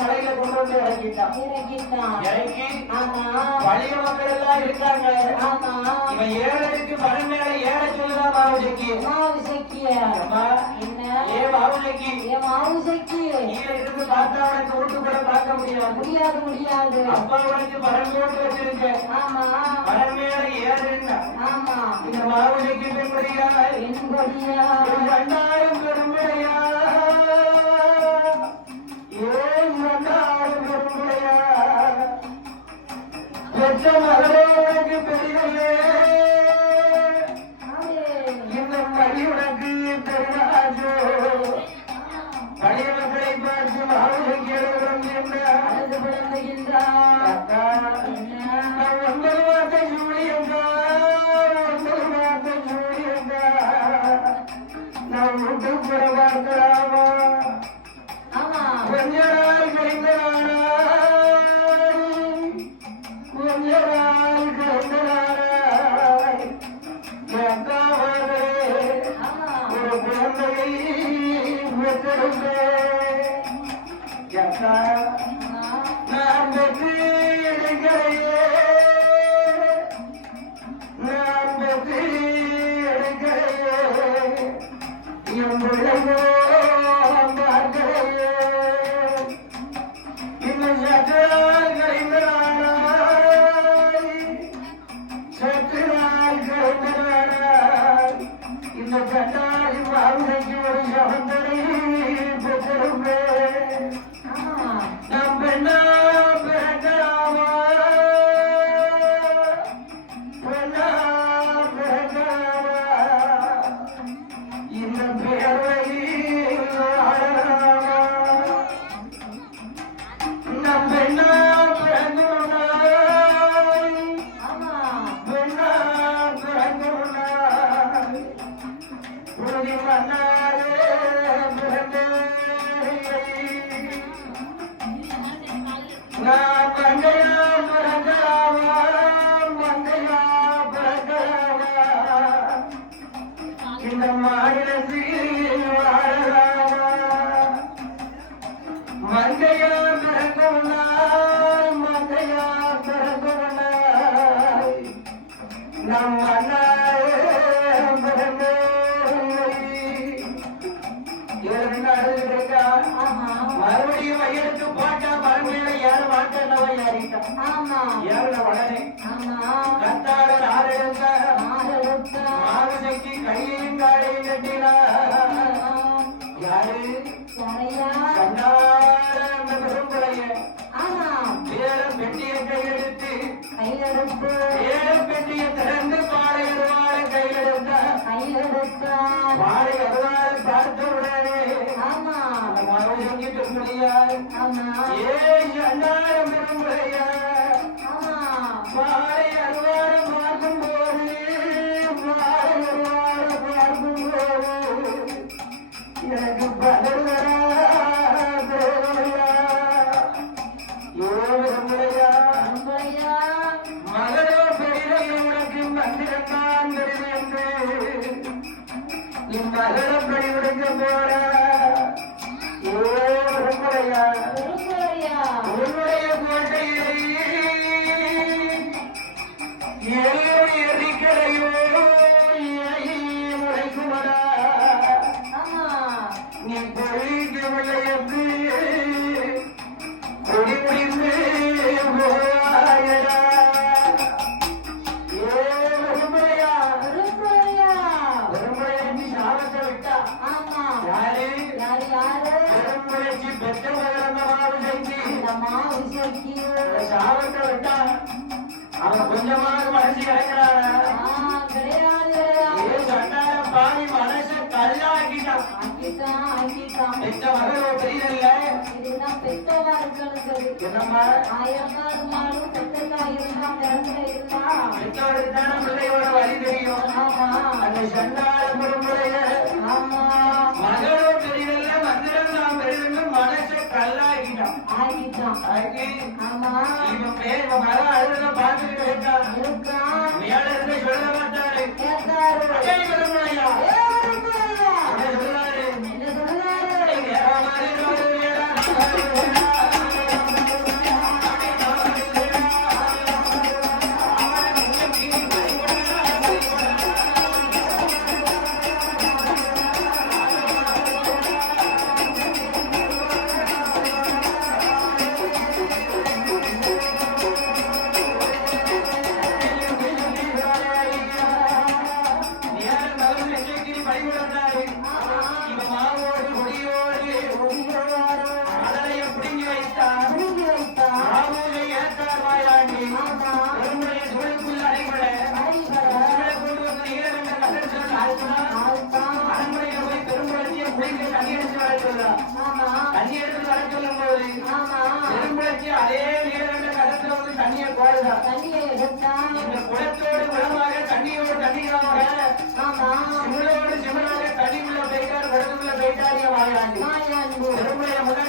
மலையில கொண்டு வந்து இறக்கிட்டான் வழிய மக்கள் எல்லாம் இருக்காங்க. இவன் ஏழைக்கு மரம் மேல ஏழை சொல்லுதான் மாவுசக்கி இருந்து பார்த்தா அவனுக்கு வீட்டு கூட பார்க்க முடியாது. அப்பா அவனுக்கு மரம் போட்டு வச்சிருக்க மரம் மேல ஏறுன்னா இந்த மாவுசக்கி பெண்படியா 2000 பெருமையா மகளோடு பெரியவே இந்த படி உனக்கு தெரியாதோ பழைய மக்களை பார்த்து மாவுக்கு எழுதும் ஒன்பது மாதம் ஜூலியங்கா நாம் விட்டு கூட பார்க்கலாமா கொஞ்ச நாள் கழிந்த ஒரு குழந்தையை நான் பெற்று எடுக்கிறையே என் பிள்ளையோ பார்க்கிறையே இன்னும் சற்றால் கழிந்த இந்த கட்டாரி வாழ்க்கைக்கு ஒரு சகந்தரை பெற்றிருப்பே நம் பெண்ணா பிறக்கலாமா இந்த பேரை வாழலாமா நம் பெண்ணா இந்த மாநிலத்தில் வாழலாமா மங்கையா பிறந்தவனாய் நம் அண்ணாயே பிறந்தே மறுபடியும் வயலுக்கு போட்டா மறுமையில யாரும் மாட்டவ யாருன உடனே கத்தாளர் ஆறெடுத்த மாவுசக்தி கையையும் காலையும் கட்டினார். யாரு கண்டார அந்த பெரும்புடைய வேற பெட்டியை கையெடுத்து வேற பெட்டியை திறந்து பாலை அருவாள கையெடுத்த பாலை அருவாள பார்த்த உடனே மாவுசக்தி பெரும்புடையார் அண்ணாரம் பெரும்புடையார் பாலை அருவாள பார்க்கும் போது எனக்கு பதில் மகளோ பெரிய உனக்கு மந்திரத்தான் தெரியும் என்று என் மகள படி உடைக்க போற உன்னுடைய கோட்டையை சாவத்தை விட்டா அவன் கொஞ்சமாக மனசு கிடைக்கிறான் பாவி மனச கல்லாக்கிட்டான். பெற்ற மகளோ தெரியல என்னம்மா பெற்றோருக்கு தானே பிள்ளையோட வழி தெரியும். அந்த சண்டாள பெருமுறைய மகளோ தெரியல மந்திரம் தான் பெரியது மனச கல்லாக்கிட்டான். இவன் பேர் மக அழுத பார்த்துட்டு இருக்கான். மேல இருந்து சொல்ல மாட்டாரு பெருமுறையா தண்ணி எடுத்து வர சொல்லும் போது பெரும்புலச்சி அதே நீலகண்ட கலத்துல வந்து தண்ணியை கோடுதான். இந்த குளத்தோடு குளமாக தண்ணியோடு தண்ணீராக சிமிழோடு சிமிழாக தண்ணி உள்ள போயிட்டார் குளத்துக்குள்ள போயிட்டாரிய வாயாண்டி பெரும்புலைய முதல்